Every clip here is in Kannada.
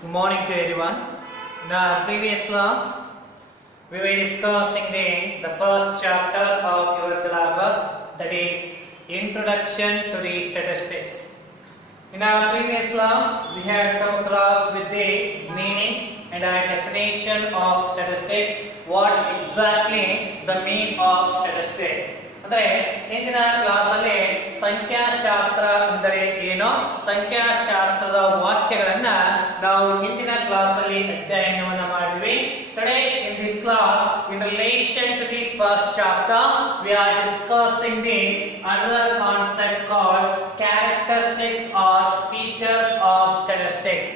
Good morning to everyone. In our previous class, we were discussing the first chapter of your syllabus, that is Introduction to the Statistics. In our previous class, we had come across with the meaning and a definition of statistics. What exactly the meaning of statistics? ಅಂದ್ರೆ ಇಂದಿನ ಕ್ಲಾಸ್ ಅಲ್ಲಿ ಸಂಖ್ಯಾಶಾಸ್ತ್ರ ಅಂದರೆ ಏನು, ಸಂಖ್ಯಾಶಾಸ್ತ್ರದ ವಾಕ್ಯಗಳನ್ನ ನಾವು ಹಿಂದಿನ ಕ್ಲಾಸ್ ಅಲ್ಲಿ ಅಧ್ಯಯನವನ್ನ ಮಾಡಿದ್ವಿ. Today in this class, in relation to the first chapter, we are discussing the another concept called characteristics or features of statistics.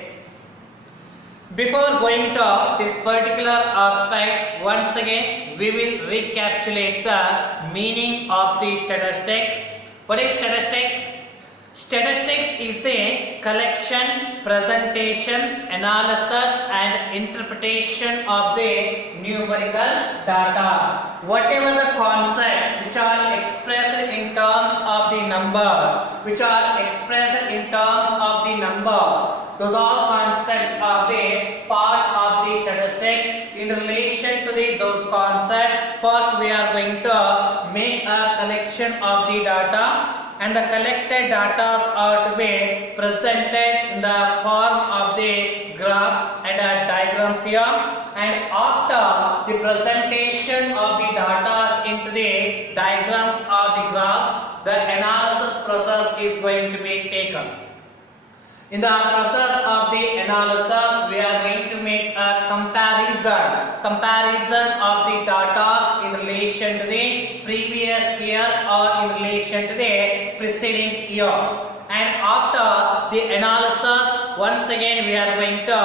Before going to this particular aspect, once again we will recapitulate the meaning of the statistics. What is statistics? Statistics is the collection, presentation, analysis and interpretation of the numerical data. Whatever the concept which are expressed in terms of the number, those all concepts are the part of the statistics. In relation to those concepts, first we are going to make a collection of the data, and the collected data are to be presented in the form of the graphs and diagrams here. And after the presentation of the data into the diagrams or the graphs, the analysis process is going to be taken. In the process of the analysis, we are going to make a comparison of the data in relation to the previous year or in relation to the preceding year. And after the analysis, once again we are going to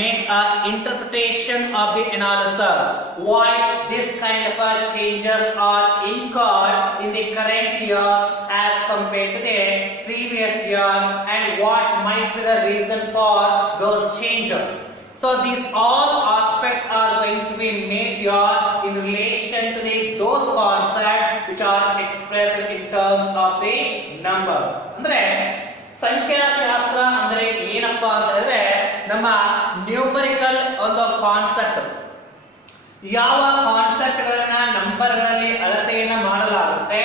make an interpretation of the analysis. Why this kind of changes are incurred in the current year as compared to the previous year, and what might be the reason for those changes. So these all aspects are going to be made here in relation to those concepts which are expressed in terms of the numbers. ಅಂದ್ರೆ ಸಂಖ್ಯಾಶಾಸ್ತ್ರ ಅಂದ್ರೆ ಏನಪ್ಪಾ ಅಂತ ಹೇಳಿದ್ರೆ ನಮ್ಮ ನ್ಯೂಮರಿಕಲ್ ಒಂದು ಕಾನ್ಸೆಪ್ಟ್. ಯಾವ ಕಾನ್ಸೆಪ್ಟ್ ಗಳನ್ನ ನಂಬರ್ ಗಳಲ್ಲಿ ಅಳತೆಯನ್ನ ಮಾಡಲಾಗುತ್ತೆ,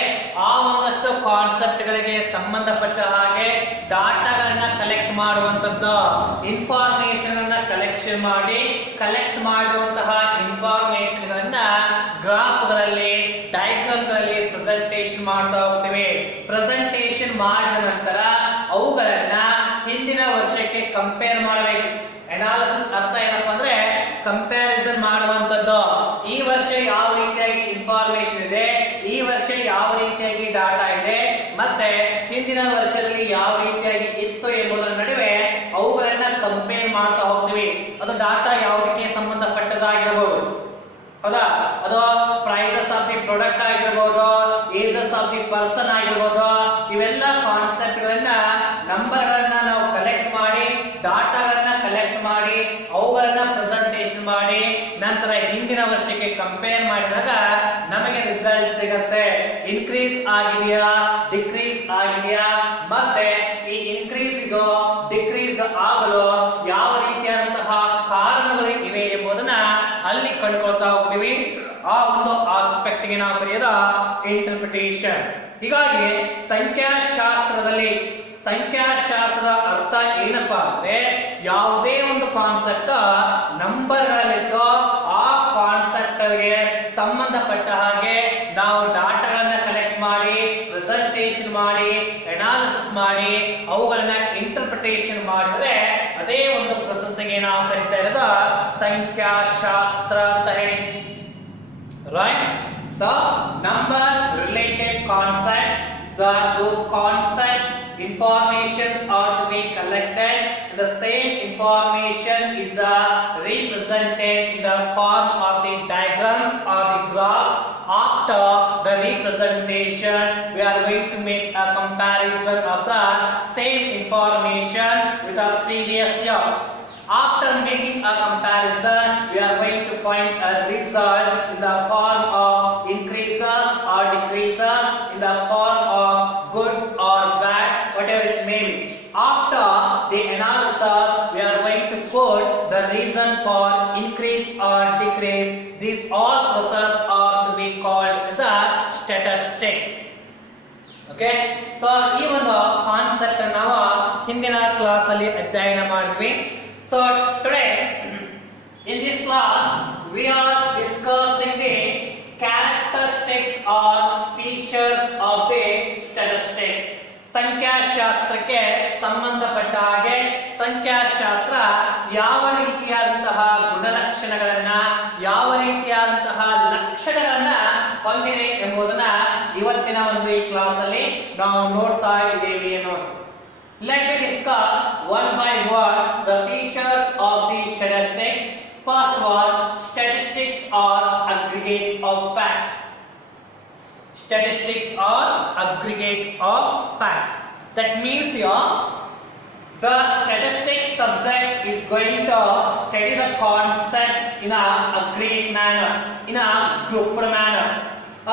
ಆ ಒಂದಷ್ಟು ಕಾನ್ಸೆಪ್ಟ್ ಗಳಿಗೆ ಸಂಬಂಧಪಟ್ಟ ಹಾಗೆ ಡಾಟಾಗಳನ್ನ ಕಲೆಕ್ಟ್ ಮಾಡುವಂತದ್ದು, ಇನ್ಫಾರ್ಮೇಶನ್ ಅನ್ನ ಕಲೆಕ್ಷನ್ ಮಾಡಿ ಕಲೆಕ್ಟ್ ಮಾಡುವಂತಹ ಇನ್ಫಾರ್ಮೇಶನ್ ಗಳನ್ನ ಗ್ರಾಫ್ ಗಳಲ್ಲಿ, ಡಯಾಗ್ರಾಮ್ ಗಳಲ್ಲಿ ಪ್ರೆಸೆಂಟೇಷನ್ ಮಾಡ್ತಾ ಹೋಗ್ತೇವೆ. ಪ್ರೆಸೆಂಟೇಷನ್ ಮಾಡಿದ ನಂತರ ಅವುಗಳನ್ನ ಹಿಂದಿನ ವರ್ಷಕ್ಕೆ ಕಂಪೇರ್ ಮಾಡಬೇಕು. ಅನಾಲಿಸಿಸ್ ಅರ್ಥ ಏನಪ್ಪಾ ಅಂದ್ರೆ ಕಂಪ್ಯಾರಿಸನ್ ಮಾಡುವಂತದ್ದು. ಈ ವರ್ಷ ಯಾವ ರೀತಿಯಾಗಿ ಇನ್ಫಾರ್ಮೇಶನ್ ಇದೆ, ಈ ವರ್ಷ ಯಾವ ರೀತಿಯಾಗಿ ಡಾಟಾ ಇದೆ, ಮತ್ತೆ ಹಿಂದಿನ ವರ್ಷದಲ್ಲಿ ಯಾವ ರೀತಿಯಾಗಿ ಇತ್ತು ಎಂಬುದರ ನಡುವೆ ಅವುಗಳನ್ನ ಕಂಪೇರ್ ಮಾಡ್ತಾ ಹೋಗ್ತೀವಿ. ಅದು ಡಾಟಾ ಯಾವುದಕ್ಕೆ ಸಂಬಂಧಪಟ್ಟದಾಗಿರಬಹುದು, ಹೌದಾ? ಅದು ಪ್ರೈಸಸ್ ಆಫ್ ದಿ ಪ್ರಾಡಕ್ಟ್ ಆಗಿರಬಹುದು, ಏಜಸ್ ಆಫ್ ದಿ ಪರ್ಸನ್ ಆಗಿರಬಹುದು. ಇವೆಲ್ಲ ಕಾನ್ಸೆಪ್ಟ್ ಗಳನ್ನ, ನಂಬರ್ ಗಳನ್ನ ನಾವು ಕಲೆಕ್ಟ್ ಮಾಡಿ, ಡಾಟಾಗಳನ್ನ ಕಲೆಕ್ಟ್ ಮಾಡಿ, ಅವುಗಳನ್ನ ಪ್ರೆಸೆಂಟೇಷನ್ ಮಾಡಿ, ನಂತರ ಹಿಂದಿನ ವರ್ಷಕ್ಕೆ ಕಂಪೇರ್ ಮಾಡಿದಾಗ ನಮಗೆ ರಿಸಲ್ಟ್ ಸಿಗುತ್ತೆ. ಇನ್ಕ್ರೀಸ್ ಆಗಿದೆಯಾ, ಡಿಕ್ರೀಸ್ ಆಗಿದೆಯಾ, ಮತ್ತೆ ಈ ಇನ್ಕ್ರೀಸ್ ಡಿಕ್ರೀಸ್ ಆಗಲು ಯಾವ ರೀತಿಯಾದಂತಹ ಕಾರಣಗಳು ಇವೆ ಎಂಬುದನ್ನ ಅಲ್ಲಿ ಕಂಡುಕೊಳ್ತಾ ಹೋಗ್ತೀವಿ. ಆ ಒಂದು ಆಸ್ಪೆಕ್ಟ್ ಗೆ ನಾವು ಕರೆಯೋದು ಇಂಟರ್ಪ್ರಿಟೇಷನ್. ಹೀಗಾಗಿ ಸಂಖ್ಯಾಶಾಸ್ತ್ರದ ಅರ್ಥ ಏನಪ್ಪಾ ಅಂದ್ರೆ ಯಾವುದೇ ಒಂದು ಕಾನ್ಸೆಪ್ಟ್ ನಂಬರ್ ಗಳಲ್ಲಿದ್ದು ಆ ಕಾನ್ಸೆಪ್ಟ್ ಗೆ ಸಂಬಂಧಪಟ್ಟ ಹಾಗೆ ನಾವು ಡಾಟಾಗಳನ್ನ ಕಲೆಕ್ಟ್ ಮಾಡಿ, ಪ್ರೆಸೆಂಟೇಷನ್ ಮಾಡಿ, ಅನಾಲಿಸಿಸ್ ಮಾಡಿ, ಅವುಗಳನ್ನ ಇಂಟರ್ಪ್ರಿಟೇಷನ್ ಮಾಡಿದ್ರೆ ಅದೇ ಒಂದು ಪ್ರೊಸೆಸ್ ಗೆ ನಾವು ಕರಿತಾ ಇರೋದು ಸಂಖ್ಯಾಶಾಸ್ತ್ರ ಅಂತ ಹೇಳಿ. Right? So number related concept, those concepts, informations are to be collected. The same information is represented in the form of the diagrams or the graphs. After the representation, we are going to make a comparison of the same information with the previous year. After making a comparison, we are going to find a result in the form of increases or decreases, in the form of good or bad, whatever it may be. After the analysis, we are going to put reason for increase or decrease. These all processes are to be called as a statistics. Okay, so ಈ ಒಂದು ಕಾನ್ಸೆಪ್ಟ್ ನಾವು ಹಿಂದಿನ ಕ್ಲಾಸ್ ಅಲ್ಲಿ ಅಧ್ಯಯನ ಮಾಡಿದ್ವಿ. So today in this class we are discussing the characteristics or features of the statistics. ಸಂಖ್ಯಾಶಾಸ್ತ್ರಕ್ಕೆ ಸಂಬಂಧಪಟ್ಟ ಹಾಗೆ ಸಂಖ್ಯಾಶಾಸ್ತ್ರ ಯಾವ ರೀತಿಯಾದಂತಹ ಗುಣಲಕ್ಷಣಗಳನ್ನ ಯಾವ ರೀತಿಯಾದಂತಹ ಲಕ್ಷಣಗಳನ್ನ ಹೊಂದಿದೆ ಎಂಬುದನ್ನ ಇವತ್ತಿನ ಒಂದು ಈ ಕ್ಲಾಸ್ ಅಲ್ಲಿ ನಾವು ನೋಡ್ತಾ ಇದ್ದೇವೆ ಅನ್ನೋದು. Let me discuss one by one the features of the statistics. First of all, statistics are aggregates of facts. Statistics are aggregates of facts. That means the statistics subject is going to study the concepts in a aggregate manner, in a grouped manner.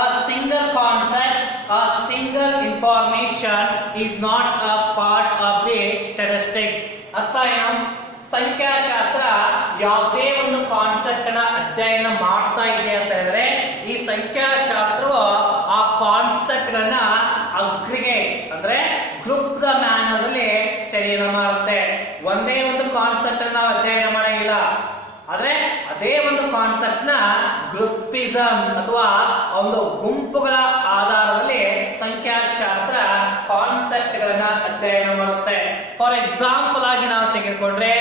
A single concept, a single information is not a part of the statistics. ಅರ್ಥ ಏನು? ಸಂಖ್ಯಾಶಾಸ್ತ್ರ ಯಾವುದೇ ಒಂದು ಕಾನ್ಸೆಪ್ಟ್ ನ ಅಧ್ಯಯನ ಮಾಡ್ತಾ ಇದೆ ಅಂತ ಹೇಳಿದ್ರೆ ಈ ಸಂಖ್ಯಾಶಾಸ್ತ್ರವು ಆ ಕಾನ್ಸೆಪ್ಟ್ ಗಳನ್ನ ಅಗ್ರಿಗೇಟ್ ಅಂದ್ರೆ ಗ್ರೂಪ್ ದ ಮ್ಯಾನರ್ ಅಲ್ಲಿ ಸ್ಟಡಿಯನ್ನು ಮಾಡುತ್ತೆ. ಒಂದೇ ಒಂದು ಕಾನ್ಸೆಪ್ಟ್ ನಾವು ಅಧ್ಯಯನ ಮಾಡಂಗಿಲ್ಲ, ಆದ್ರೆ ಅದೇ ಒಂದು ಕಾನ್ಸೆಪ್ಟ್ ನ ಗ್ರೂಪಿಸಂ ಅಥವಾ ಒಂದು ಗುಂಪುಗಳ ಆಧಾರದಲ್ಲಿ ಸಂಖ್ಯಾಶಾಸ್ತ್ರ ಕಾನ್ಸೆಪ್ಟ್ ಗಳನ್ನ ಅಧ್ಯಯನ ಮಾಡುತ್ತೆ. ಫಾರ್ ಎಕ್ಸಾಂಪಲ್ ಆಗಿ ನಾವು ತೆಗೆದುಕೊಂಡ್ರೆ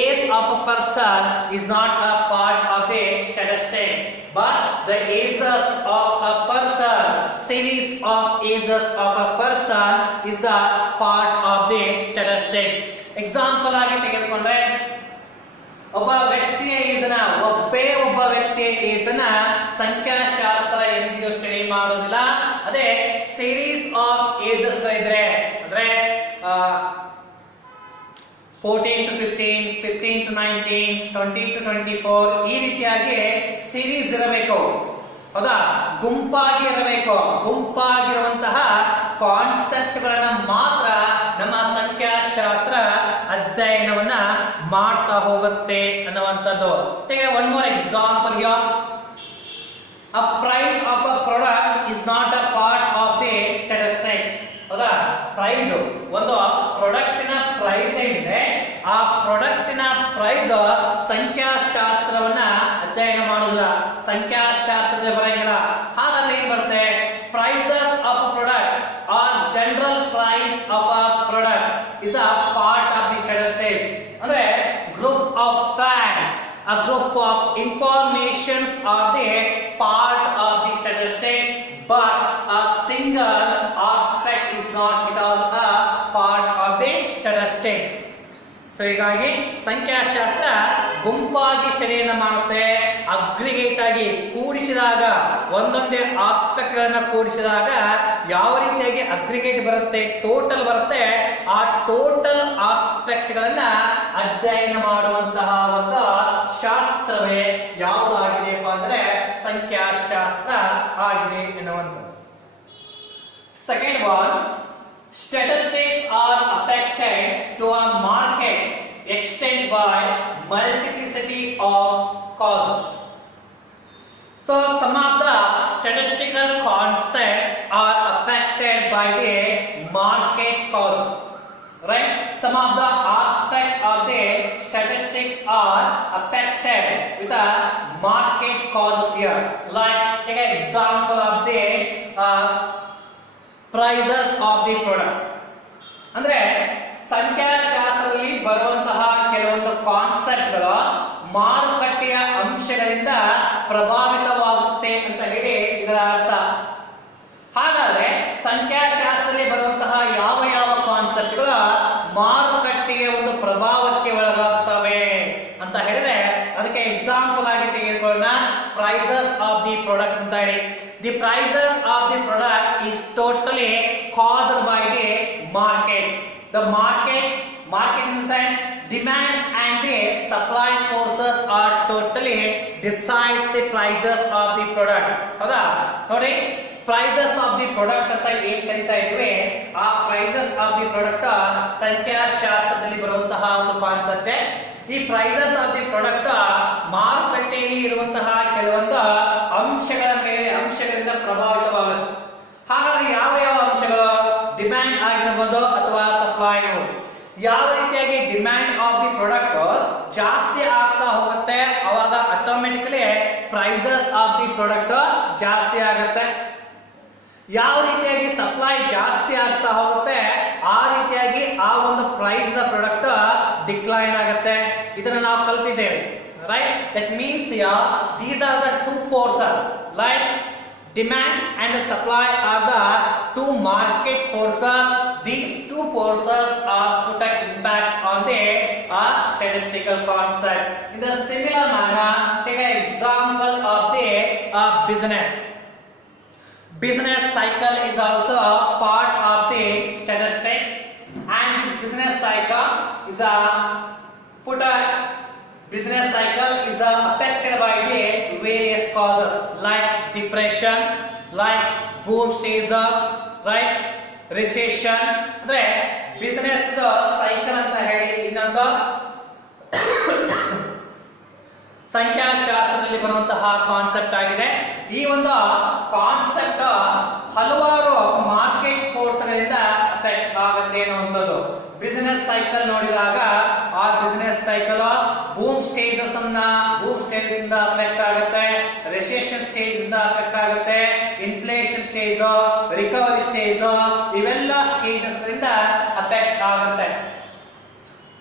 age of a person is not a part of the statistics, but the ages of a person, series of ages of a person is the part of the statistics. Example ಆಗಿ ತೆಗೆದುಕೊಂಡ್ರೆ ಒಬ್ಬ ವ್ಯಕ್ತಿಯ ಏಜನ್ನ ಒಬ್ಬ ವ್ಯಕ್ತಿಯ ಏಜನ್ನ ಸಂಖ್ಯಾಶಾಸ್ತ್ರ ಎಂದಿಗೂ ಸ್ಟಡಿ ಮಾಡೋದಿಲ್ಲ. ಅದೇ ಸೀರೀಸ್ ಆಫ್ ಏಜಸ್ ಇದ್ರೆ ಅಂದ್ರೆ 14 to 15, 15 to 19, 20 to 24 ಈ ರೀತಿಯಾಗಿ ಸೀರೀಸ್ ಇರಬೇಕು. ಹೌದಾ? ಗುಂಪಾಗಿ ಇರಬೇಕು. ಗುಂಪಾಗಿರುವಂತಹ ಕಾನ್ಸೆಪ್ಟ್ ಗಳನ್ನ ಮಾತ್ರ ನಮ್ಮ ಸಂಖ್ಯಾಶಾಸ್ತ್ರ ಅಧ್ಯಯನವನ್ನ ಮಾಡ್ತಾ ಹೋಗುತ್ತೆ ಅನ್ನುವಂಥದ್ದು. One more example here. A price of a product is not a part of the statistics. ಹೌದಾ? ಪ್ರೈಸ್ ಒಂದು ಪ್ರಾಡಕ್ಟಿನ ಪ್ರೈಸ್ ಏನಿದೆ ಆ ಪ್ರಾಡಕ್ಟಿನ ಪ್ರೈಸ್ ಸಂಖ್ಯಾಶಾಸ್ತ್ರವನ್ನ ಅಧ್ಯಯನ ಮಾಡುವುದಿಲ್ಲ, ಸಂಖ್ಯಾಶಾಸ್ತ್ರದ ಬರಂಗಿಲ್ಲ. ಹಾಗಾದ್ರೆ ಏನ್ ಬರುತ್ತೆ? Prices of a product are general price of a product is a part of the statistics. ಅಂದ್ರೆ group of facts, a group of informations are the part of the statistics, but a single aspect is not at all a part of the statistics. So ಹೀಗಾಗಿ ಸಂಖ್ಯಾಶಾಸ್ತ್ರ ಗುಂಪಾಗಿ ಸ್ಟಡಿಯನ್ನು ಮಾಡುತ್ತೆ. ಅಗ್ರಿಗೇಟ್ ಆಗಿ ಕೂಡಿಸಿದಾಗ ಒಂದೊಂದೇ ಆಸ್ಪೆಕ್ಟ್ ಗಳನ್ನ ಕೂಡಿಸಿದಾಗ ಯಾವ ರೀತಿಯಾಗಿ ಅಗ್ರಿಗೇಟ್ ಬರುತ್ತೆ, ಟೋಟಲ್ ಬರುತ್ತೆ, ಆ ಟೋಟಲ್ ಆಸ್ಪೆಕ್ಟ್ ಗಳನ್ನ ಅಧ್ಯಯನ ಮಾಡುವಂತಹ ಒಂದು ಶಾಸ್ತ್ರವೇ ಯಾವುದಾಗಿದೆಯಪ್ಪ ಅಂದ್ರೆ ಸಂಖ್ಯಾಶಾಸ್ತ್ರ ಆಗಿದೆ ಎನ್ನುವಂಥದ್ದು. Second one, statistics are affected to a market extent by multiplicity of causes. So some of the statistical concepts are affected by the market causes, right? Some of the aspects of the statistics are affected with the market causes here. Like take an example of the prices of the product. ಅಂದ್ರೆ ಸಂಖ್ಯಾಶಾಸ್ತ್ರದಲ್ಲಿ ಬರುವಂತಹ ಕೆಲವೊಂದು ಕಾನ್ಸೆಪ್ಟ್ಗಳು ಮಾರುಕಟ್ಟೆಯ ಅಂಶಗಳಿಂದ ಪ್ರಭಾವಿತವಾಗುತ್ತೆ ಅಂತ ಹೇಳಿ ಇದರ ಅರ್ಥ. ಹಾಗಾದ್ರೆ ಸಂಖ್ಯಾಶಾಸ್ತ್ರದಲ್ಲಿ ಬರುವಂತಹ ಯಾವ ಯಾವ ಕಾನ್ಸೆಪ್ಟ್ಗಳು ಮಾರುಕಟ್ಟೆಯ ಒಂದು ಪ್ರಭಾವಕ್ಕೆ ಒಳಗಾಗ್ತವೆ ಅಂತ ಹೇಳಿದ್ರೆ ಅದಕ್ಕೆ ಎಕ್ಸಾಂಪಲ್ ಆಗಿ ತೆಗೆದುಕೊಳ್ಳೋಣ ಪ್ರೈಸಸ್ ಆಫ್ ದಿ ಪ್ರಾಡಕ್ಟ್ ಅಂತ ಹೇಳಿ. The prices of the product is totally caused by the market. The market in the sense demand and the supply forces are totally decides the prices of the product. ಹೌದಾ? ನೋಡಿ, ಪ್ರೈಸಸ್ ಆಫ್ ದಿ ಪ್ರಾಡಕ್ಟ್ ಅಂತ ಏನ್ ಕರೀತಾ ಇದೀವಿ, ಆ ಪ್ರೈಸಸ್ ಆಫ್ ದಿ ಪ್ರಾಡಕ್ಟ್ ಸಂಖ್ಯಾಶಾಸ್ತ್ರದಲ್ಲಿ ಬರುವಂತಹ ಒಂದು ಕಾನ್ಸೆಪ್ಟ್. ಈ ಪ್ರೈಸಸ್ ಆಫ್ ದಿ ಪ್ರಾಡಕ್ಟ್ ಮಾರುಕಟ್ಟೆಯಲ್ಲಿ ಇರುವಂತಹ ಕೆಲವೊಂದು ಅಂಶಗಳಿಂದ ಪ್ರಭಾವಿತವಾಗುತ್ತೆ. ಹಾಗಾದ್ರೆ ಯಾವ ಯಾವ ಅಂಶಗಳು? ಡಿಮ್ಯಾಂಡ್ ಆಗಿರಬಹುದು ಅಥವಾ ಸಪ್ಲೈ ಆಗಿರಬಹುದು. ಯಾವ ರೀತಿಯಾಗಿ ಡಿಮ್ಯಾಂಡ್ ಆಫ್ ದಿ ಪ್ರಾಡಕ್ಟ್ ಜಾಸ್ತಿ ಆಗ್ತಾ ಹೋಗುತ್ತೆ ಅವಾಗ automatically prices of the product ಜಾಸ್ತಿ ಆಗುತ್ತೆ. ಯಾವ ರೀತಿಯಾಗಿ ಸಪ್ಲೈ ಜಾಸ್ತಿ ಆಗ್ತಾ ಹೋಗುತ್ತೆ ಆ ರೀತಿಯಾಗಿ ಆ ಒಂದು ಪ್ರೈಸ್ ದ ಪ್ರಾಡಕ್ಟ್ ಡಿಕ್ಲೈನ್ ಆಗುತ್ತೆ. ಇದನ್ನ ನಾವು ಕಲ್ತಿದ್ದೇವೆ, right? That means these are the two forces, like demand and supply are the two market forces. These two forces are put an impact on the statistical concept. In the similar manner, take an example of the business. Business cycle is also a part of the statistics, and this business cycle is affected by the various causes like depression, like boom stages, right? Recession. ಅಂದ್ರೆ ಬಿಸಿನೆಸ್ ಸೈಕಲ್ ಅಂತ ಹೇಳಿ ಇನ್ನೊಂದು ಸಂಖ್ಯಾಶಾಸ್ತ್ರದಲ್ಲಿ ಬರುವಂತಹ ಕಾನ್ಸೆಪ್ಟ್ ಆಗಿದೆ. ಈ ಒಂದು ಕಾನ್ಸೆಪ್ಟ್ ಹಲವಾರು ಮಾರ್ಕೆಟ್ ಫೋರ್ಸ್ಗಳಿಂದ ಅಫೆಕ್ಟ್ ಆಗುತ್ತೆ ಅನ್ನುವಂಥದ್ದು. ಬಿಸಿನೆಸ್ ಸೈಕಲ್ ನೋಡಿದಾಗ ಆ ಬಿಸಿನೆಸ್ ಸೈಕಲ್ ಬೂಮ್ ಸ್ಟೇಜಸ್ ಇಂದ ಅಫೆಕ್ಟ್ ಆಗುತ್ತೆ, ರೆಸೆಷನ್ ಸ್ಟೇಜ್ ಇಂದ ಅಫೆಕ್ಟ್ ಆಗುತ್ತೆ, ಇನ್ಫ್ಲೇಷನ್ ಸ್ಟೇಜ್, ರಿಕವರಿ ಸ್ಟೇಜ್, ಇವೆಲ್ಲ ಸ್ಟೇಜಸ್ ಇಂದ ಅಫೆಕ್ಟ್ ಆಗುತ್ತೆ.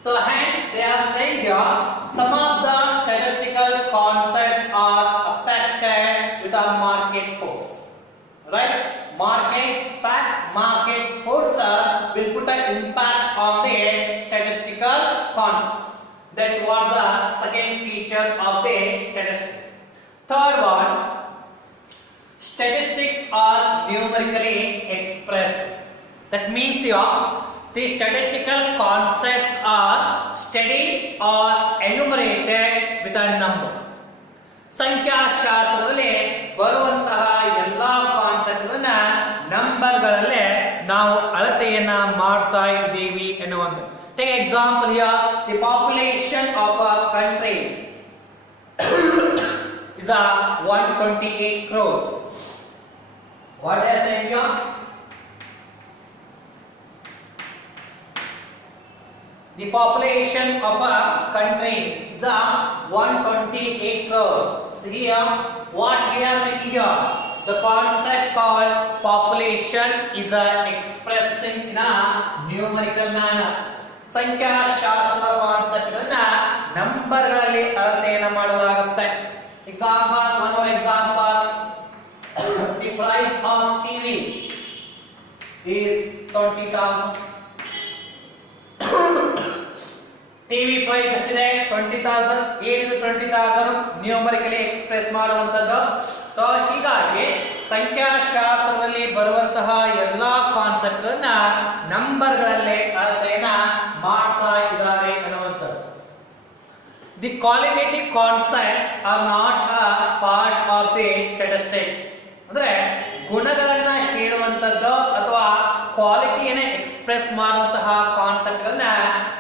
So hence they are saying here some of the statistical concepts are affected with a market force, right? Market force will put an impact on the statistical concepts. That's what the second feature of the statistics. Third one, statistics are numerically expressed. That means here the statistical concepts are studied or enumerated with a numbers. ಸಂಖ್ಯಾಶಾಸ್ತ್ರದಲ್ಲಿ ಬರುವಂತಹ ಎಲ್ಲಾ ಕಾನ್ಸೆಪ್ಟ್ ಗಳನ್ನ ನಂಬರ್ಗಳಲ್ಲೇ ನಾವು ಅಳತೆಯನ್ನ ಮಾಡ್ತಾ ಇದ್ದೀವಿ ಎನ್ನುವಂಥದ್ದು. Take example here, the population of a country is 128 crores. What they are saying here? The population of a country is 128 crores. See here, what we are making here? The concept called population is expressing in a numerical manner. ಸಂಖ್ಯಾಶಾಸ್ತ್ರದ ಕಾನ್ಸೆಪ್ಟ್ ಅನ್ನ ನಂಬರ್ಗಳಲ್ಲಿ ಅಳತೆಯನ್ನು ಮಾಡಲಾಗುತ್ತೆ. Example, one more example. The price of TV is 20,000. TV price ಎಷ್ಟಿದೆ? 20,000. ಏನಿದು 20,000 ನ್ಯೂಮರಿಕಲಿ ಎಕ್ಸ್ಪ್ರೆಸ್ ಮಾಡುವಂತದ್ದು. ಸೊ ಹೀಗಾಗಿ ಸಂಖ್ಯಾಶಾಸ್ತ್ರದಲ್ಲಿ ಬರುವಂತಹ ಎಲ್ಲಾ ಕಾನ್ಸೆಪ್ಟ್ ಗಳನ್ನ ನಂಬರ್ಗಳಲ್ಲೇ ಅಳತೆಯನ್ನ ಮಾಡ್ತಾ ಇದ್ದಾರೆ ಅನ್ನುವಂಥದ್ದು. The qualitative concepts R not a part of the statistics. ಅಂದ್ರೆ ಗುಣಗಳನ್ನ ಹೇಳುವಂತದ್ದು ಅಥವಾ ಕ್ವಾಲಿಟಿಯನ್ನ ಎಕ್ಸ್ಪ್ರೆಸ್ ಮಾಡುವಂತಹ ಕಾನ್ಸೆಪ್ಟ್ ಗಳನ್ನ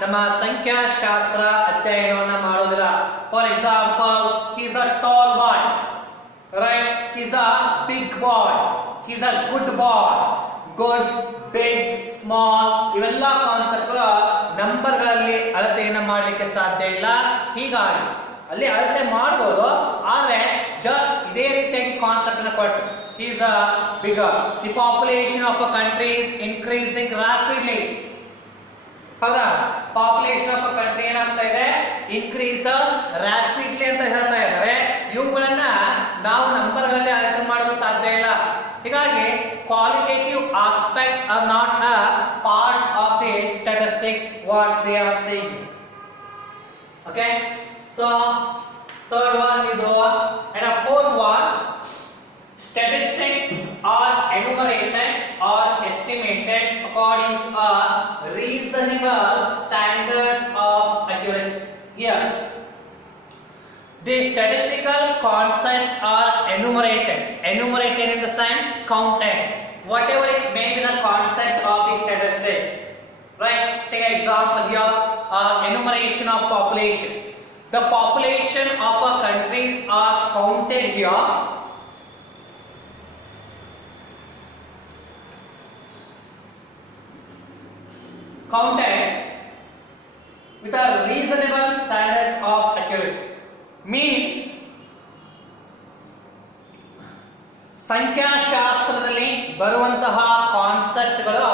ನಮ್ಮ ಸಂಖ್ಯಾಶಾಸ್ತ್ರ ಅಧ್ಯಯನವನ್ನ ಮಾಡೋದಿಲ್ಲ. For example, he is a tall boy, right? He is a big boy, he is a good boy. Good, big, small ಇವೆಲ್ಲ ಕಾನ್ಸೆಪ್ಟ್ ನಂಬರ್ಗಳಲ್ಲಿ ಅಳತೆಯನ್ನ ಮಾಡಲಿಕ್ಕೆ ಸಾಧ್ಯ ಇಲ್ಲ. ಹೀಗಾಗಿ ಅಲ್ಲಿ ಅಳತೆ ಮಾಡಬಹುದು, ಆದ್ರೆ ಜಸ್ಟ್ ಇದೇ ರೀತಿಯಾಗಿ ಕಾನ್ಸೆಪ್ಟ್ ಅನ್ನು ಕೊಟ್ಟು he is a bigger. The population of a country is increasing rapidly. ಹೌದಾ? ಪಾಪ್ಯುಲೇಷನ್ ಆಫ್ ಅ ಕಂಟ್ರಿ ಏನಾಗ್ತಾ ಇದೆ? ಇನ್ಕ್ರೀಸಸ್ ರ್ಯಾಪಿಡ್ಲಿ ಅಂತ ಹೇಳ್ತಾ ಇದ್ದಾರೆ. ಇವುಗಳನ್ನ ನಾವು ನಂಬರ್ಗಳಲ್ಲಿ ಅಳತೆ ಮಾಡಲು ಸಾಧ್ಯ ಇಲ್ಲ. ಹೀಗಾಗಿ qualitative aspects are not a part of the statistics what they are saying. Okay, so third one is over, and a fourth one, statistics are enumerated or estimated according to reasonable standards of accuracy. Yes, the statistical concepts are enumerated in the sense counted, whatever it may be the concept of the statistics, right? Take an example here, enumeration of population. The population of a countries are counted here. Counted with a reasonable standards of accuracy. Means ಸಂಖ್ಯಾಶಾಸ್ತ್ರದಲ್ಲಿ ಬರುವಂತಹ ಕಾನ್ಸೆಪ್ಟ್ಗಳು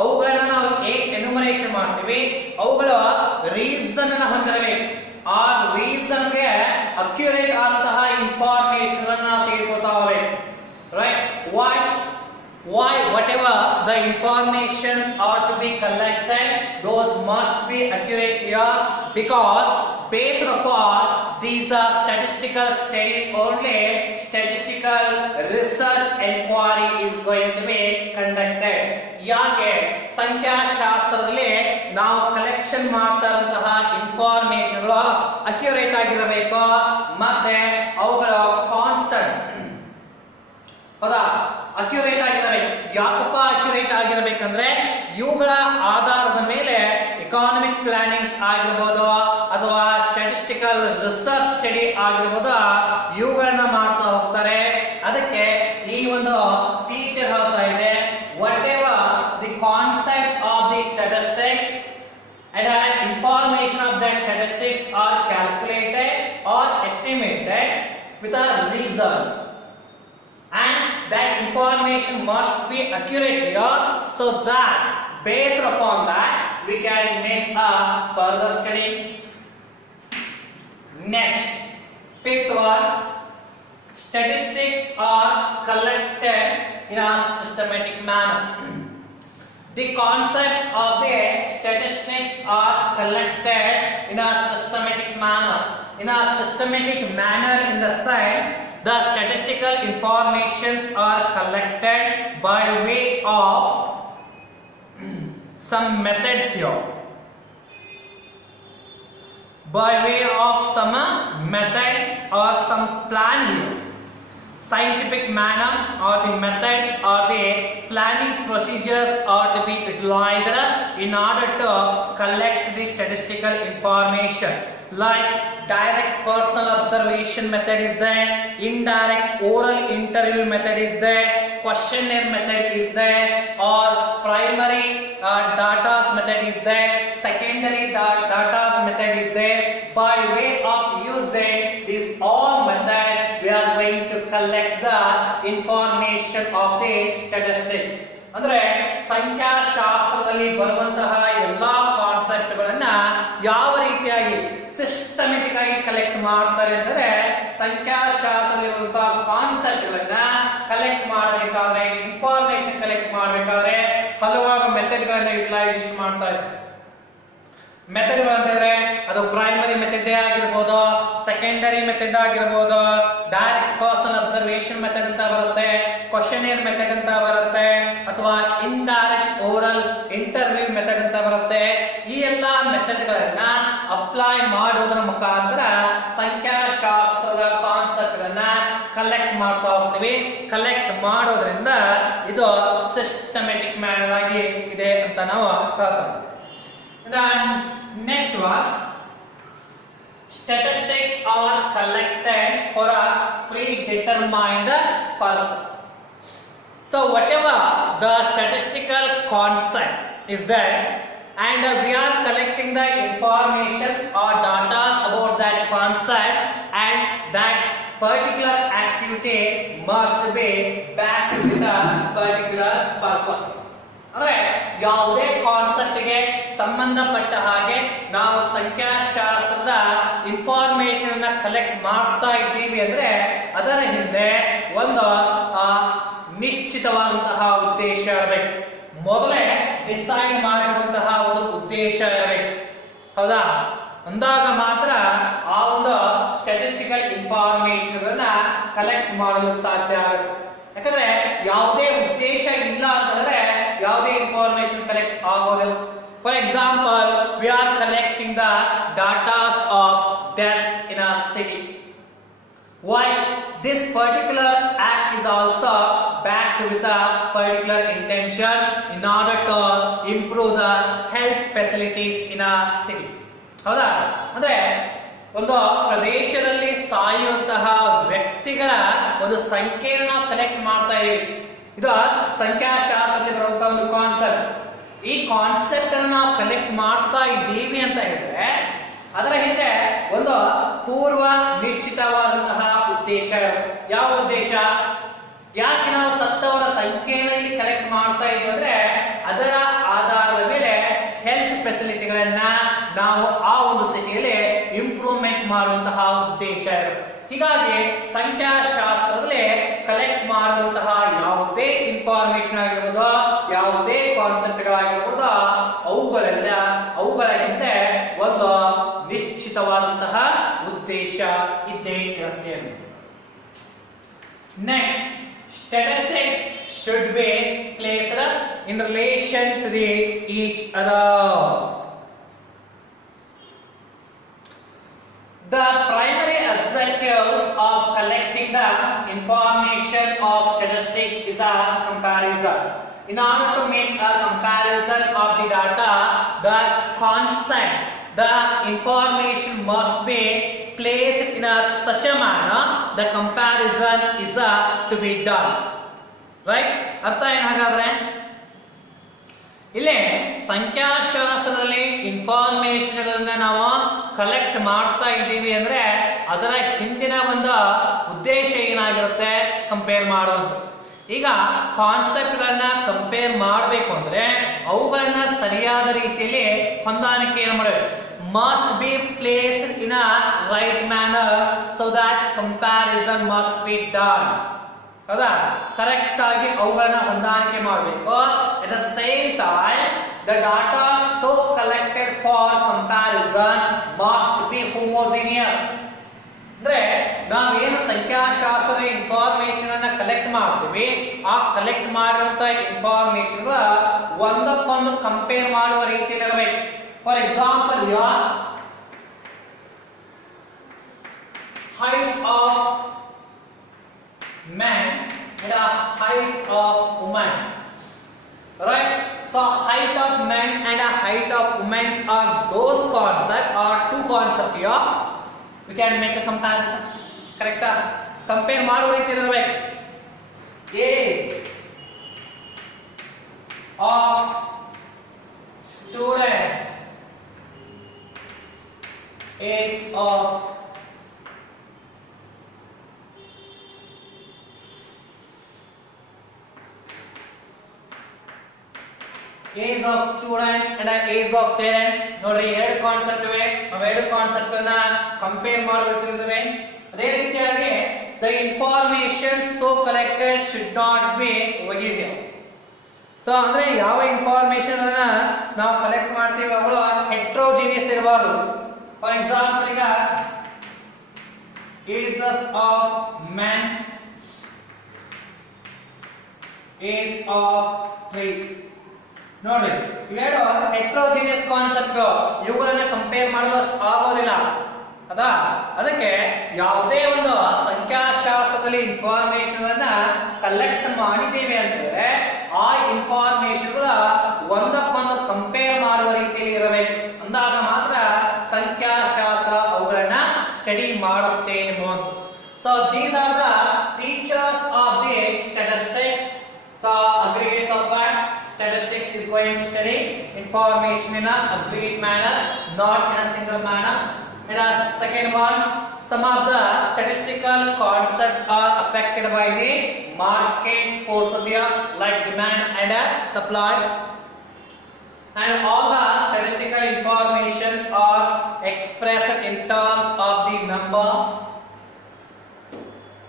ಅವುಗಳನ್ನ ನಾವು ಹೇಗೆ ಎನ್ಯುಮರೇಷನ್ ಮಾಡ್ತೀವಿ, ಅವುಗಳ ರೀಸನ್ ಅನ್ನು ಹೊಂದಿರಬೇಕು. ಆ ರೀಸನ್ ಗೆ ಅಕ್ಯುರೇಟ್ ಆದಂತಹ ಇನ್ಫಾರ್ಮೇಶನ್ ಅನ್ನು ನಾವು ತೆಗೆದುಕೊಳ್ತಾ ಹೋಗಬೇಕು. Right? Why whatever the informations are to be collected, those must be accurate here, because based upon these are statistical study only, statistical research inquiry is going to be conducted. ಯಾಕೆ ಸಂಖ್ಯಾಶಾಸ್ತ್ರದಲ್ಲಿ ನಾವು ಕಲೆಕ್ಷನ್ ಮಾಡ್ತಾ ಇರುವಂತಹ ಇನ್ಫಾರ್ಮೇಶನ್ಗಳು ಅಕ್ಯುರೇಟ್ ಆಗಿರಬೇಕು ಮತ್ತೆ ಅವುಗಳ ಕಾನ್ಸ್ಟೆಂಟ್ ಹೌದಾ ಅಕ್ಯುರೇಟ್ ಆಗಿರಬೇಕು. ಯಾಕಪ್ಪ ಅಕ್ಯುರೇಟ್ ಆಗಿರಬೇಕಂದ್ರೆ ಇವುಗಳ ಆಧಾರದ ಮೇಲೆ ಎಕಾನಮಿಕ್ ಪ್ಲಾನಿಂಗ್ಸ್ ಆಗಿರ್ಬೋದು ಅಥವಾ ಸ್ಟ್ಯಾಟಿಸ್ಟಿಕಲ್ ರಿಸರ್ಚ್ ಸ್ಟಡಿ ಆಗಿರ್ಬೋದು ಇವುಗಳನ್ನ ಮಾಡ್ತಾ ಹೋಗ್ತಾರೆ. ಅದಕ್ಕೆ ಈ ಒಂದು ಟೀಚರ್ ಹೇಳ್ತಾ ಇದೆ, what ever the concept of the statistics and information of that statistics are calculated or estimated with a reasons, and that information must be accurate here, so that based upon that we can make a further study. Next, fifth one, statistics are collected in a systematic manner. The concepts of the statistics are collected in a systematic manner. In a systematic manner in the sense, the statistical informations are collected by way of some methods here. By way of some methods or some plan here. Scientific manner or the methods or the planning procedures are to be utilized in order to collect the statistical information. Like direct personal observation method is there, indirect oral interview method is there, questionnaire method is there, or primary data method is there, secondary data method is there. By way of using this all method, we are going to collect the information of the statistics. ಅಂದ್ರೆ ಸಂಖ್ಯಾಶಾಸ್ತ್ರದಲ್ಲಿ ಬರುವಂತಹ ಎಲ್ಲಾ ಕಾನ್ಸೆಪ್ಟ್ ಗಳನ್ನ ಯಾವ ರೀತಿಯಾಗಿ ಸಿಸ್ಟಮೆಟಿಕ್ ಆಗಿ ಕಲೆಕ್ಟ್ ಮಾಡ್ತಾರೆ ಅಂದರೆ, ಸಂಖ್ಯಾಶಾಸ್ತ್ರದಲ್ಲಿರುವಂತಹ ಕಾನ್ಸೆಪ್ಟ್ ಗಳನ್ನ ಕಲೆಕ್ಟ್ ಮಾಡಬೇಕಾದ್ರೆ, ಇನ್ಫಾರ್ಮೇಶನ್ ಕಲೆಕ್ಟ್ ಮಾಡಬೇಕಾದ್ರೆ ಹಲವಾರು ಮೆಥಡ್ ಗಳನ್ನ ಯುಟಿಲೈಸೇಷನ್ ಮಾಡ್ತಾ ಇದ್ದಾರೆ. ಮೆಥಡ್ ಅಂತಂದ್ರೆ ಅದು ಪ್ರೈಮರಿ ಮೆಥಡ್ ಆಗಿರ್ಬೋದು, ಸೆಕೆಂಡರಿ ಮೆಥಡ್ ಆಗಿರ್ಬೋದು, ಡೈರೆಕ್ಟ್ ಪರ್ಸನಲ್ ಅಬ್ಸರ್ವೇಷನ್ ಮೆಥಡ್ ಅಂತ ಬರುತ್ತೆ, ಕ್ವಶನೇರ್ ಮೆಥಡ್ ಅಂತ ಬರುತ್ತೆ, ಅಥವಾ ಇಂಡೈರೆಕ್ಟ್ ಓರಲ್ ಇಂಟರ್ವ್ಯೂ ಮೆಥಡ್ ಅಂತ ಬರುತ್ತೆ. ಈ ಎಲ್ಲಾ ಮೆಥಡ್ ಗಳನ್ನ ಅಪ್ಲೈ ಮಾಡುವುದರ ಮುಖಾಂತರ ಸಂಖ್ಯಾಶಾಸ್ತ್ರದ ಕಾನ್ಸೆಪ್ಟ್ ಗಳನ್ನ ಕಲೆಕ್ಟ್ ಮಾಡ್ತಾ ಹೋಗ್ತೀವಿ. ಕಲೆಕ್ಟ್ ಮಾಡೋದ್ರಿಂದ ಇದು ಸಿಸ್ಟಮೆಟಿಕ್ ಮ್ಯಾನರ್ ಆಗಿ ಇದೆ ಅಂತ ನಾವು ಹೇಳ್ತೀವಿ. Then next one, statistics are collected for a predetermined purpose. So whatever the statistical concept is there, and we are collecting the information or data about that concept, and that particular activity must be backed with a particular purpose. ಅಂದ್ರೆ ಯಾವುದೇ ಕಾನ್ಸೆಪ್ಟ್ ಗೆ ಸಂಬಂಧಪಟ್ಟ ಹಾಗೆ ನಾವು ಸಂಖ್ಯಾಶಾಸ್ತ್ರದ ಇನ್ಫಾರ್ಮೇಶನ್ ಅನ್ನ ಕಲೆಕ್ಟ್ ಮಾಡ್ತಾ ಇದ್ದೀವಿ ಅಂದ್ರೆ ಅದರ ಹಿಂದೆ ಒಂದು ನಿಶ್ಚಿತವಾದಂತಹ ಉದ್ದೇಶ ಇರಬೇಕು. ಮೊದಲೇ ಡಿಸೈಡ್ ಮಾಡಿರುವಂತಹ ಒಂದು ಉದ್ದೇಶ ಇರಬೇಕು. ಹೌದಾ? ಅಂದಾಗ ಮಾತ್ರ ಆ ಒಂದು ಸ್ಟ್ಯಾಟಿಸ್ಟಿಕಲ್ ಇನ್ಫಾರ್ಮೇಶನ್ ಅನ್ನ ಕಲೆಕ್ಟ್ ಮಾಡಲು ಸಾಧ್ಯ ಆಗುತ್ತೆ. ಯಾಕಂದ್ರೆ ಯಾವುದೇ ಉದ್ದೇಶ ಇಲ್ಲ ಅಂತಂದ್ರೆ ಯಾವುದೇ ಇನ್ಫಾರ್ಮೇಶನ್ ಕಲೆಕ್ಟ್ ಆಗೋದಿಲ್ಲ. For example, we are collecting the ಡಾಟಾಸ್ of death in a city. Why? This particular act is also backed act with a particular intention in order to improve the health facilities in a city. ಹೌದಾ? ಅಂದ್ರೆ ಒಂದು ಪ್ರದೇಶದಲ್ಲಿ ಸಾಯುವಂತಹ ವ್ಯಕ್ತಿಗಳ ಒಂದು ಸಂಖ್ಯೆಯನ್ನು ನಾವು ಕಲೆಕ್ಟ್ ಮಾಡ್ತಾ ಇದೀವಿ. ಇದು ಸಂಖ್ಯಾಶಾಸ್ತ್ರದಲ್ಲಿ ಬರುವಂತಹ ಒಂದು ಕಾನ್ಸೆಪ್ಟ್. ಈ ಕಾನ್ಸೆಪ್ಟ್ ಅನ್ನು ನಾವು ಕಲೆಕ್ಟ್ ಮಾಡ್ತಾ ಇದ್ದೀವಿ ಅಂತ ಹೇಳಿದ್ರೆ ಅದರ ಹಿಂದೆ ಒಂದು ಪೂರ್ವ ನಿಶ್ಚಿತವಾದಂತಹ ಉದ್ದೇಶ. ಯಾವ ಉದ್ದೇಶ? ಯಾಕೆ ನಾವು ಸತ್ತವರ ಸಂಖ್ಯೆಯನ್ನು ಇಲ್ಲಿ ಕಲೆಕ್ಟ್ ಮಾಡ್ತಾ ಇದೀವಿ ಅಂದ್ರೆ ಅದರ ಆಧಾರದ ಮೇಲೆ ಹೆಲ್ತ್ ಫೆಸಿಲಿಟಿಗಳನ್ನ ನಾವು ಆ ಒಂದು ಸಿಟಿಯಲ್ಲಿ ಇಂಪ್ರೂವ್ಮೆಂಟ್ ಮಾಡುವಂತಹ ಉದ್ದೇಶ ಇರುತ್ತೆ. ಹೀಗಾಗಿ ಸಂಖ್ಯಾಶಾಸ್ತ್ರದಲ್ಲಿ ಕಲೆಕ್ಟ್ ಮಾಡುವಂತಹ ಯಾವುದೇ ಇನ್ಫಾರ್ಮೇಶನ್ ಆಗಿರ್ಬೋದು, ಯಾವುದೇ ಕಾನ್ಸೆಪ್ಟ್ಗಳಾಗಿರ್ಬೋದು, ಅವುಗಳ ಹಿಂದೆ ಒಂದು ನಿಶ್ಚಿತವಾದಂತಹ ಉದ್ದೇಶ ಇದ್ದೇ ಇರುತ್ತೆ. Next, statistics should be placed in relation to each other. The primary objectives of collecting the information of statistics is a comparison. In order to make a comparison of the data, the concepts, the information must be placed in such a manner the comparison is to be done. Right? ಅರ್ಥ ಏನು ಹಾಗಾದ್ರೆ? ಇಲ್ಲಿ ಸಂಖ್ಯಾಶಾಸ್ತ್ರದಲ್ಲಿ ಇನ್ಫಾರ್ಮೇಶನ್ ನಾವು ಕಲೆಕ್ಟ್ ಮಾಡ್ತಾ ಇದ್ದೀವಿ ಅಂದ್ರೆ ಅದರ ಹಿಂದಿನ ಒಂದು ಉದ್ದೇಶ ಏನಾಗಿರುತ್ತೆ? ಕಂಪೇರ್ ಮಾಡುವಂತ. ಈಗ ಕಾನ್ಸೆಪ್ಟ್ ಗಳನ್ನ ಕಂಪೇರ್ ಮಾಡಬೇಕು ಅಂದ್ರೆ ಅವುಗಳನ್ನ ಸರಿಯಾದ ರೀತಿಯಲ್ಲಿ ಹೊಂದಾಣಿಕೆಯನ್ನು ಮಾಡಬೇಕು. must be placed in a right manner so that comparison must be done. ಹೌದಾ? ಕರೆಕ್ಟ್ ಆಗಿ ಅವುಗಳನ್ನ ಹೊಂದಾಣಿಕೆ ಮಾಡಬೇಕು. at the same time the data so collected for comparison must be homogeneous. ಅಂದ್ರೆ ನಾವೇನು ಸಂಖ್ಯಾಶಾಸ್ತ್ರದ ಇನ್ಫಾರ್ಮೇಶನ್ ಅನ್ನ ಕಲೆಕ್ಟ್ ಮಾಡ್ತೀವಿ, ಆ ಕಲೆಕ್ಟ್ ಮಾಡಿರುವಂತಹ ಇನ್ಫಾರ್ಮೇಶನ್ ಒಂದಕ್ಕೊಂದು ಕಂಪೇರ್ ಮಾಡುವ ರೀತಿಯಲ್ಲಿ ಇರಬೇಕು. For example, your height of man and a height of woman, right? So height of man and a height of women are those concepts, or two concepts here. We can make a comparison. Correct? Compare ಮಾಡುವ ರೀತಿ ಇರಬೇಕು. Age of students, age of students and age of parents. ನೋಡ್ರಿ, ಎರಡು ಕಾನ್ಸೆಪ್ಟ್ ಇವೆ. ಅವೆರಡು ಕಾನ್ಸೆಪ್ಟ್ ಅನ್ನ ಕಂಪೇರ್ ಮಾಡಬೇಕಿರುತ್ತವೆ. ಅದೇ ರೀತಿಯಾಗಿ the information so collected should not be homogeneous. So ಅಂದ್ರೆ ಯಾವ ಇನ್ಫಾರ್ಮೇಶನ್ ಅನ್ನ ನಾವು ಕಲೆಕ್ಟ್ ಮಾಡ್ತೀವಿ ಅವುಗಳು ಹೆಟ್ರೋಜಿನಿಯಸ್ ಇರಬಾರದು. ಫಾರ್ ಎಕ್ಸಾಂಪಲ್, ಈಗ ages of man, age of tree. ನೋಡಿ, ಇವೆರಡು ಹೆಟ್ರೋಜಿನಿಯಸ್ ಕಾನ್ಸೆಪ್ಟ್. ಇವುಗಳನ್ನ ಕಂಪೇರ್ ಮಾಡಲು ಆಗೋದಿಲ್ಲ. ಅದಾ? ಅದಕ್ಕೆ ಯಾವುದೇ ಒಂದು ಸಂಖ್ಯಾಶಾಸ್ತ್ರದಲ್ಲಿ ಇನ್ಫಾರ್ಮೇಶನ್ ಅನ್ನ ಕಲೆಕ್ಟ್ ಮಾಡಿದ್ದೇವೆ ಅಂತಂದ್ರೆ ಆ ಇನ್ಫಾರ್ಮೇಶನ್ ಒಂದಕ್ಕೊಂದು ಕಂಪೇರ್ ಮಾಡುವ ರೀತಿಯಲ್ಲಿ ಇರಬೇಕು. ಅಂದಾಗ ಮಾತ್ರ ಸಂಖ್ಯಾಶಾಸ್ತ್ರ ಅವುಗಳನ್ನ ಸ್ಟಡಿ ಮಾಡುತ್ತೆ ಎಂಬುದು. So these are the features of the statistics. So aggregates of facts. Statistics is going to study information in a aggregate manner, not in a single manner. And second one, some of the statistical concepts are affected by the market forces here, like demand and supply. And all the statistical informations are expressed in terms of the numbers.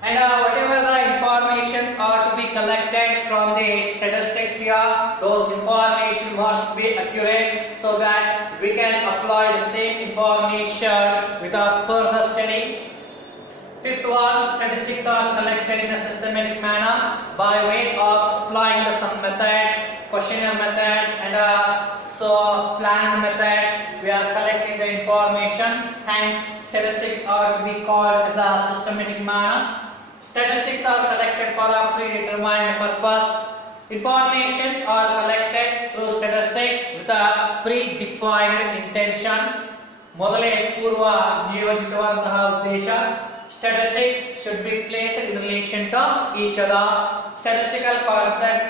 And whatever the informations are to be collected from the statistics here, those information must be accurate so that we can apply the same information without further study. Fifth one, statistics are collected in a systematic manner by way of applying some methods, questionnaire methods, and so planned methods. We are collecting the information. Hence, statistics are to be called as a systematic manner. Statistics are collected for a predetermined purpose. Informations are collected through statistics with a predefined intention. ಮೊದಲೇ ಪೂರ್ವ ನಿಯೋಜಿತವಾದಂತಹ ಉದ್ದೇಶ. Statistics should be placed in relation to each other. Statistical concepts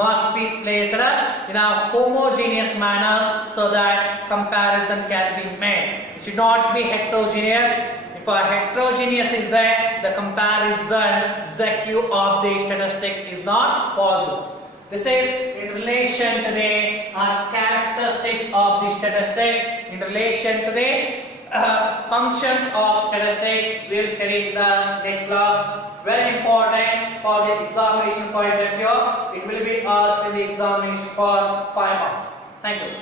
must be placed in a homogeneous manner so that comparison can be made. It should not be heterogeneous. If a heterogeneous is there, the comparison objective of the statistics is not possible. This is in relation to the characteristics of the statistics, in relation to the functions of statistics. We will study in the next class. Very important for the examination point of view. It will be asked in the examination for 5 marks. Thank you.